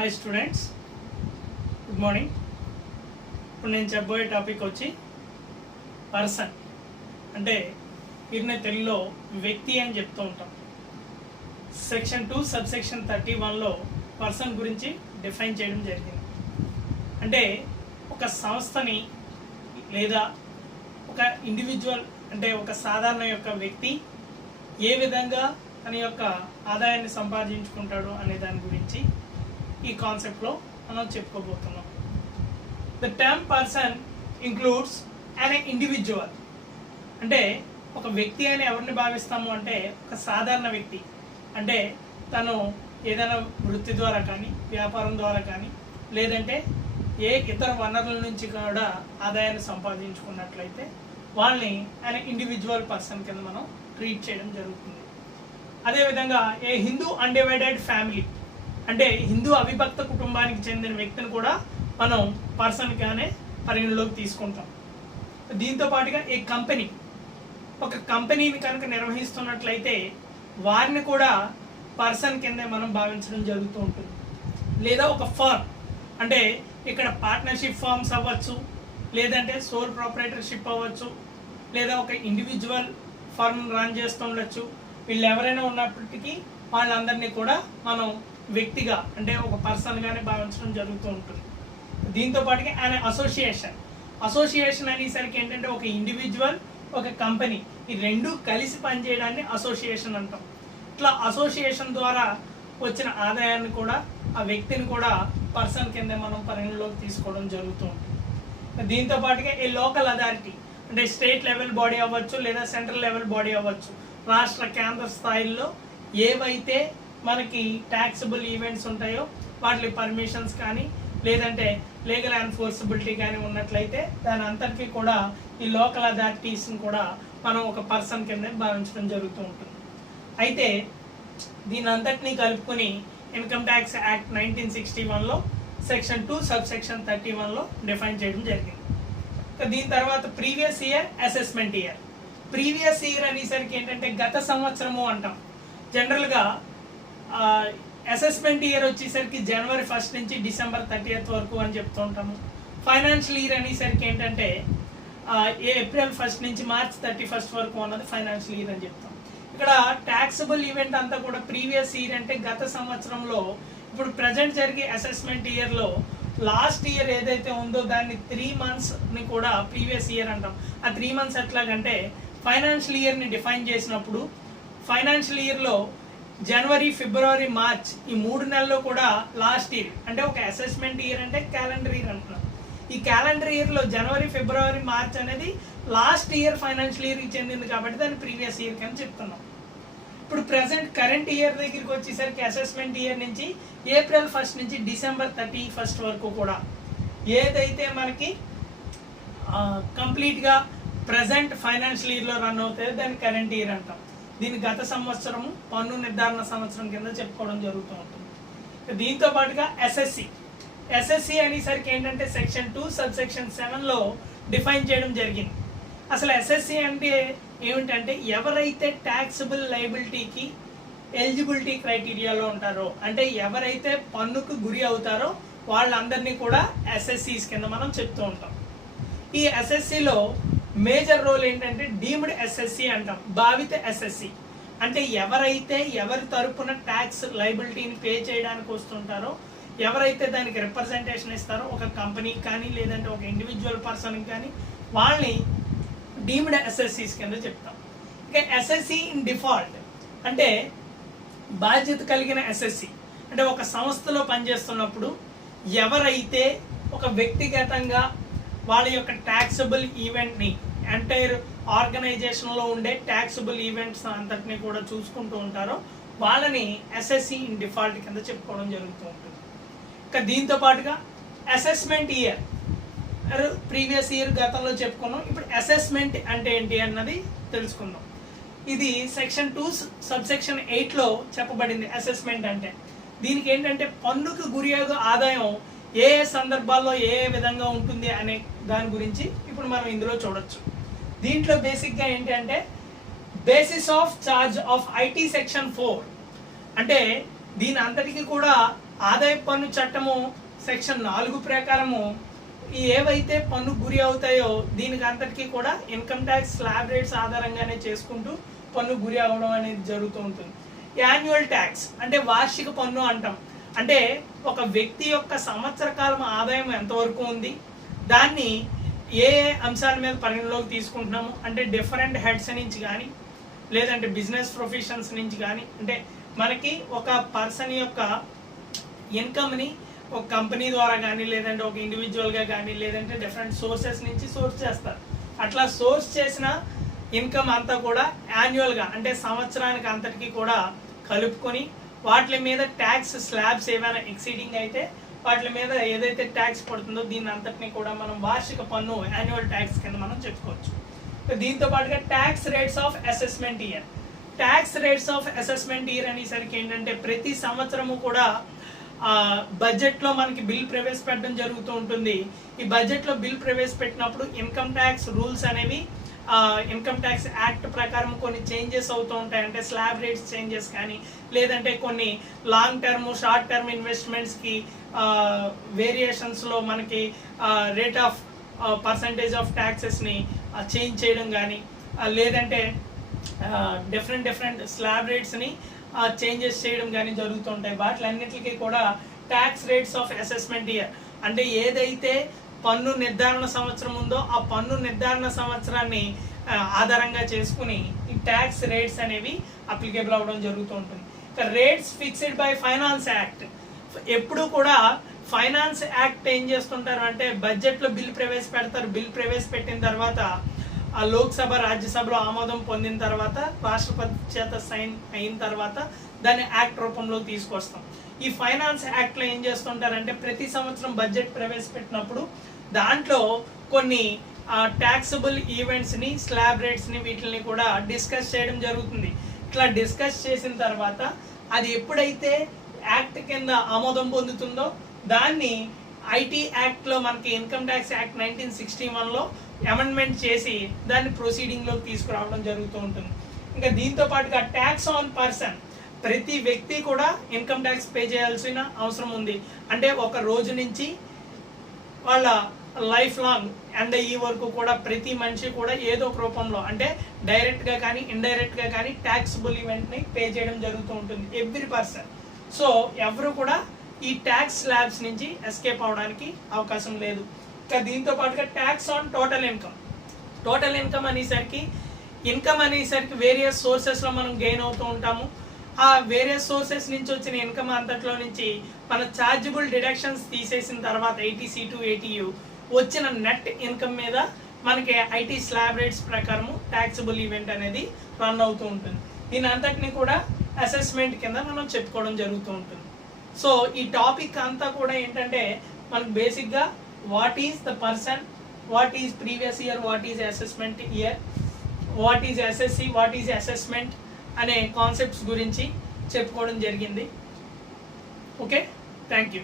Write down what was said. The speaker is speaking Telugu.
Hi students, good morning. ఇప్పుడు నేను చెప్పబోయే టాపిక్ వచ్చి పర్సన్. అంటే వీరిని తెలుగులో వ్యక్తి అని చెప్తూ ఉంటాం. సెక్షన్ 2 సబ్సెక్షన్ 31లో పర్సన్ గురించి డిఫైన్ చేయడం జరిగింది. అంటే ఒక సంస్థని లేదా ఒక ఇండివిజువల్ అంటే ఒక సాధారణ యొక్క వ్యక్తి ఏ విధంగా తన యొక్క ఆదాయాన్ని సంపాదించుకుంటాడు అనే దాని గురించి ఈ కాన్సెప్ట్లో మనం చెప్పుకోబోతున్నాం. The term person includes an individual. అంటే ఒక వ్యక్తి అని ఎవరిని భావిస్తాము అంటే ఒక సాధారణ వ్యక్తి. అంటే తను ఏదైనా వృత్తి ద్వారా కానీ వ్యాపారం ద్వారా కానీ లేదంటే ఏ ఇతర వనరుల నుంచి కూడా ఆదాయాన్ని సంపాదించుకున్నట్లయితే వాళ్ళని అనే ఇండివిజువల్ పర్సన్ కింద మనం ట్రీట్ చేయడం జరుగుతుంది. అదేవిధంగా ఏ హిందూ అన్డివైడెడ్ ఫ్యామిలీ అంటే హిందూ అవిభక్త కుటుంబానికి చెందిన వ్యక్తిని కూడా మనం పర్సన్గానే పరిగణలోకి తీసుకుంటాం. దీంతో పాటుగా ఏ కంపెనీ, ఒక కంపెనీని కనుక నిర్వహిస్తున్నట్లయితే వారిని కూడా పర్సన్ కిందే మనం భావించడం జరుగుతూ ఉంటుంది. లేదా ఒక ఫర్మ్ అంటే ఇక్కడ పార్ట్నర్షిప్ ఫర్మ్స్ అవ్వచ్చు, లేదంటే సోల్ ప్రొప్రైటర్షిప్ అవ్వచ్చు, లేదా ఒక ఇండివిజువల్ ఫర్మ్ రన్ చేస్తూ ఉండొచ్చు. వీళ్ళు ఎవరైనా ఉన్నప్పటికీ వాళ్ళందరినీ కూడా మనం వ్యక్తిగా అంటే ఒక పర్సన్గానే భావించడం జరుగుతూ ఉంటుంది. దీంతో పాటుగా ఆయన అసోసియేషన్ అనేసరికి ఏంటంటే ఒక ఇండివిజువల్ ఒక కంపెనీ ఈ రెండు కలిసి పనిచేయడాన్ని అసోసియేషన్ అంటాం. ఇట్లా అసోసియేషన్ ద్వారా వచ్చిన ఆదాయాన్ని కూడా ఆ వ్యక్తిని కూడా పర్సన్ కింద మనం పరిగణలోకి తీసుకోవడం జరుగుతూ ఉంటుంది. దీంతో పాటుగా ఈ లోకల్ అథారిటీ అంటే స్టేట్ లెవెల్ బాడీ అవ్వచ్చు, లేదా సెంట్రల్ లెవెల్ బాడీ అవ్వచ్చు. రాష్ట్ర కేంద్ర స్థాయిల్లో ఏవైతే మనకి ట్యాక్సబుల్ ఈవెంట్స్ ఉంటాయో వాటి పర్మిషన్స్ కానీ లేదంటే లీగల్ ఎన్ఫోర్సబిలిటీ కానీ ఉన్నట్లయితే దాని అంతటికీ కూడా ఈ లోకల్ అథారిటీస్ని కూడా మనం ఒక పర్సన్ కింద భావించడం జరుగుతూ ఉంటుంది. అయితే దీని అంతటినీ కలుపుకొని ఇన్కమ్ ట్యాక్స్ యాక్ట్ 1961లో సెక్షన్ 2 సబ్సెక్షన్ 31లో డిఫైన్ చేయడం జరిగింది. దీని తర్వాత previous year, assessment year. Previous year అనేసరికి ఏంటంటే గత సంవత్సరము అంటాం. జనరల్గా అసెస్మెంట్ ఇయర్ వచ్చేసరికి జనవరి 1 నుంచి డిసెంబర్ 30 వరకు అని చెప్తూ ఉంటాము. ఫైనాన్షియల్ ఇయర్ అనేసరికి ఏంటంటే ఏప్రిల్ 1 నుంచి మార్చ్ 31 వరకు అన్నది ఫైనాన్షియల్ ఇయర్ అని చెప్తాం. ఇక్కడ ట్యాక్సబుల్ ఈవెంట్ అంతా కూడా ప్రీవియస్ ఇయర్ అంటే గత సంవత్సరంలో. ఇప్పుడు ప్రజెంట్ జరిగే అసెస్మెంట్ ఇయర్లో లాస్ట్ ఇయర్ ఏదైతే ఉందో దాన్ని 3 monthsని కూడా ప్రీవియస్ ఇయర్ అంటాం. ఆ 3 months ఎట్లాగంటే ఫైనాన్షియల్ ఇయర్ని డిఫైన్ చేసినప్పుడు ఫైనాన్షియల్ ఇయర్లో జనవరి, ఫిబ్రవరి, మార్చ్ ఈ 3 నెలల్లో కూడా లాస్ట్ ఇయర్ అంటే ఒక అసెస్మెంట్ ఇయర్ అంటే క్యాలెండర్ ఇయర్ అంటున్నాం. ఈ క్యాలెండర్ ఇయర్లో జనవరి, ఫిబ్రవరి, మార్చ్ అనేది లాస్ట్ ఇయర్ ఫైనాన్షియల్ ఇయర్కి చెందింది కాబట్టి దాన్ని ప్రీవియస్ ఇయర్ అని చెప్తున్నాం. ఇప్పుడు ప్రజెంట్ కరెంట్ ఇయర్ దగ్గరికి వచ్చేసరికి అసెస్మెంట్ ఇయర్ నుంచి ఏప్రిల్ 1 నుంచి డిసెంబర్ 31 వరకు కూడా ఏదైతే మనకి కంప్లీట్గా ప్రజెంట్ ఫైనాన్షియల్ ఇయర్లో రన్ అవుతాయో దాన్ని కరెంట్ ఇయర్ అంటాం. దీని గత సంవత్సరము పన్ను నిర్ధారణ సంవత్సరం కింద చెప్పుకోవడం జరుగుతూ ఉంటుంది. దీంతో పాటుగా ఎస్ఎస్సి అనేసరికి ఏంటంటే సెక్షన్ 2 సబ్సెక్షన్ 7లో డిఫైన్ చేయడం జరిగింది. అసలు ఎస్ఎస్సి అంటే ఏమిటంటే ఎవరైతే ట్యాక్సబుల్ లయబిలిటీకి ఎలిజిబిలిటీ క్రైటీరియాలో ఉంటారో అంటే ఎవరైతే పన్నుకు గురి అవుతారో వాళ్ళందరినీ కూడా ఎస్ఎస్సిస్ కింద మనం చెప్తూ ఉంటాం. ఈ ఎస్ఎస్సిలో మేజర్ రోల్ ఏంటంటే డీమ్డ్ ఎస్ఎస్సి అంటాం, భావిత ఎస్ఎస్సి. అంటే ఎవరైతే ఎవరి తరపున ట్యాక్స్ లయబిలిటీని పే చేయడానికి వస్తుంటారో ఎవరైతే దానికి రిప్రజెంటేషన్ ఇస్తారో ఒక కంపెనీకి కానీ లేదంటే ఒక ఇండివిజువల్ పర్సన్కి కానీ వాళ్ళని డీమ్డ్ ఎస్ఎస్సిస్ కింద చెప్తాం. ఇక ఎస్ఎస్సి ఇన్ డిఫాల్ట్ అంటే బాధ్యత కలిగిన ఎస్ఎస్సి. అంటే ఒక సంస్థలో పనిచేస్తున్నప్పుడు ఎవరైతే ఒక వ్యక్తిగతంగా వాళ్ళ యొక్క ట్యాక్సబుల్ ఈవెంట్ని ఎంటైర్ ఆర్గనైజేషన్లో ఉండే ట్యాక్సబుల్ ఈవెంట్స్ అంతటిని కూడా చూసుకుంటూ ఉంటారో వాళ్ళని ఎస్ఎస్సి ఇన్ డిఫాల్ట్ కింద చెప్పుకోవడం జరుగుతూ ఉంటుంది. ఇంకా దీంతో పాటుగా అసెస్మెంట్ ఇయర్, ప్రీవియస్ ఇయర్ గతంలో చెప్పుకున్నాం. ఇప్పుడు అసెస్మెంట్ అంటే ఏంటి అన్నది తెలుసుకుందాం. ఇది సెక్షన్ 2 సబ్సెక్షన్ 8లో చెప్పబడింది. అసెస్మెంట్ అంటే దీనికి ఏంటంటే పన్నుకు గురియగు ఆదాయం ఏ సందర్భాల్లో ఏ విధంగా ఉంటుంది అనే దాని గురించి ఇప్పుడు మనం ఇందులో చూడొచ్చు. దీంట్లో బేసిక్గా ఏంటి అంటే basis of charge of IT section 4 అంటే దీని అంతటికి కూడా ఆదాయపు పన్ను చట్టము సెక్షన్ 4 ప్రకారము ఏవైతే పన్ను గురి అవుతాయో దీనికి అంతటికీ కూడా ఇన్కమ్ ట్యాక్స్ స్లాబ్ రేట్స్ ఆధారంగానే చేసుకుంటూ పన్ను గురి అవ్వడం అనేది జరుగుతూ ఉంటుంది. యాన్యువల్ ట్యాక్స్ అంటే వార్షిక పన్ను అంటాం. అంటే ఒక వ్యక్తి యొక్క సంవత్సర కాలం ఆదాయం ఎంతవరకు ఉంది, దాన్ని ఏ అంశాల మీద పరిగణలోకి తీసుకుంటున్నాము అంటే డిఫరెంట్ హెడ్స్ నుంచి కానీ లేదంటే బిజినెస్ ప్రొఫెషన్స్ నుంచి కానీ, అంటే మనకి ఒక పర్సన్ యొక్క ఇన్కమ్ని ఒక కంపెనీ ద్వారా కానీ లేదంటే ఒక ఇండివిజువల్గా కానీ లేదంటే డిఫరెంట్ సోర్సెస్ నుంచి సోర్స్ చేస్తారు. అట్లా సోర్స్ చేసిన ఇన్కమ్ అంతా కూడా యాన్యువల్గా అంటే సంవత్సరానికి అంతటికి కూడా కలుపుకొని వాటి మీద ట్యాక్స్ స్లాబ్స్ ఏమైనా ఎక్సీడింగ్ అయితే వాటి మీద ఏదైతే ట్యాక్స్ పడుతుందో దీన్ని అంతటినీ కూడా మనం వార్షిక పన్ను యాన్యువల్ ట్యాక్స్ కింద మనం చెప్పుకోవచ్చు. దీంతో పాటుగా tax rates of assessment year. Tax rates of assessment year అనేసరికి ఏంటంటే ప్రతి సంవత్సరము కూడా బడ్జెట్లో మనకి బిల్ ప్రవేశపెట్టడం జరుగుతూ ఉంటుంది. ఈ బడ్జెట్లో బిల్ ప్రవేశపెట్టినప్పుడు ఇన్కమ్ ట్యాక్స్ రూల్స్ అనేవి ఇన్కమ్ ట్యాక్స్ యాక్ట్ ప్రకారం కొన్ని చేంజెస్ అవుతూ ఉంటాయి. అంటే స్లాబ్ రేట్స్ చేంజెస్ కానీ లేదంటే కొన్ని లాంగ్ టర్మ్ షార్ట్ టర్మ్ ఇన్వెస్ట్మెంట్స్కి వేరియేషన్స్లో మనకి రేట్ ఆఫ్ పర్సంటేజ్ ఆఫ్ ట్యాక్సెస్ని చేంజ్ చేయడం కానీ లేదంటే డిఫరెంట్ స్లాబ్ రేట్స్ని చేంజెస్ చేయడం కానీ జరుగుతుంటాయి. వాటిలన్నిటికీ కూడా tax rates of assessment year అంటే ఏదైతే పన్ను నిర్ధారణ సంవత్సరం ఉందో ఆ పన్ను నిర్ధారణ సంవత్సరాన్ని ఆధారంగా చేసుకుని ఈ ట్యాక్స్ రేట్స్ అనేవి అప్లికేబుల్ అవ్వడం జరుగుతూ ఉంటుంది. Rates fixed by finance act. ఎప్పుడు కూడా ఫైనాన్స్ యాక్ట్ ఏం చేస్తుంటారు అంటే బడ్జెట్లో బిల్ ప్రవేశపెడతారు. బిల్ ప్రవేశపెట్టిన తర్వాత ఆ లోక్సభ రాజ్యసభలో ఆమోదం పొందిన తర్వాత రాష్ట్రపతి చేత సైన్ అయిన తర్వాత దాన్ని యాక్ట్ రూపంలోకి తీసుకొస్తాం. ఈ ఫైనాన్స్ యాక్ట్లో ఏం చేస్తుంటారంటే ప్రతి సంవత్సరం బడ్జెట్ ప్రవేశపెట్టినప్పుడు దాంట్లో కొన్ని ట్యాక్సబుల్ ఈవెంట్స్ని స్లాబ్ రేట్స్ని వీటిని కూడా డిస్కస్ చేయడం జరుగుతుంది. ఇట్లా డిస్కస్ చేసిన తర్వాత అది ఎప్పుడైతే యాక్ట్ కింద ఆమోదం పొందుతుందో దాన్ని ఐటీ యాక్ట్లో మనకి ఇన్కమ్ ట్యాక్స్ యాక్ట్ 1961లో అమెండ్మెంట్ చేసి దాన్ని ప్రొసీడింగ్లోకి తీసుకురావడం జరుగుతూ ఉంటుంది. ఇంకా దీంతో పాటుగా ట్యాక్స్ ఆన్ పర్సన్. ప్రతి వ్యక్తి కూడా ఇన్కమ్ ట్యాక్స్ పే చేయాల్సిన అవసరం ఉంది. అంటే ఒక రోజు నుంచి వాళ్ళ లైఫ్ లాంగ్ అండ్ ఈ వరకు కూడా ప్రతి మనిషి కూడా ఏదో ఒక రూపంలో అంటే డైరెక్ట్గా కానీ ఇండైరెక్ట్గా కానీ ట్యాక్సబుల్ ఈవెంట్ని పే చేయడం జరుగుతూ ఉంటుంది ఎవ్రీ పర్సన్. సో ఎవరు కూడా ఈ ట్యాక్స్ స్లాబ్స్ నుంచి ఎస్కేప్ అవడానికి అవకాశం లేదు. ఇంకా దీంతో పాటుగా tax on total income. Total income అనేసరికి వేరియస్ సోర్సెస్లో మనం గెయిన్ అవుతూ ఉంటాము. ఆ వేరియస్ సోర్సెస్ నుంచి వచ్చిన ఇన్కమ్ అంతట్లో నుంచి మన ఛార్జబుల్ డిడక్షన్స్ తీసేసిన తర్వాత ఐటీసీ టు ఏటీయూ వచ్చిన నెట్ ఇన్కమ్ మీద మనకి ఐటీ స్లాబ్ రేట్స్ ప్రకారము ట్యాక్సబుల్ ఈవెంట్ అనేది రన్ అవుతూ ఉంటుంది. దీని అంతటిని కూడా అసెస్మెంట్ కింద మనం చెప్పుకోవడం జరుగుతూ ఉంటుంది. సో ఈ టాపిక్ అంతా కూడా ఏంటంటే మనకు బేసిక్గా what is the person, what is previous year, what is assessment year, what is SSC, what is assessment అనే కాన్సెప్ట్స్ గురించి చెప్పుకోవడం జరిగింది. Okay, thank you.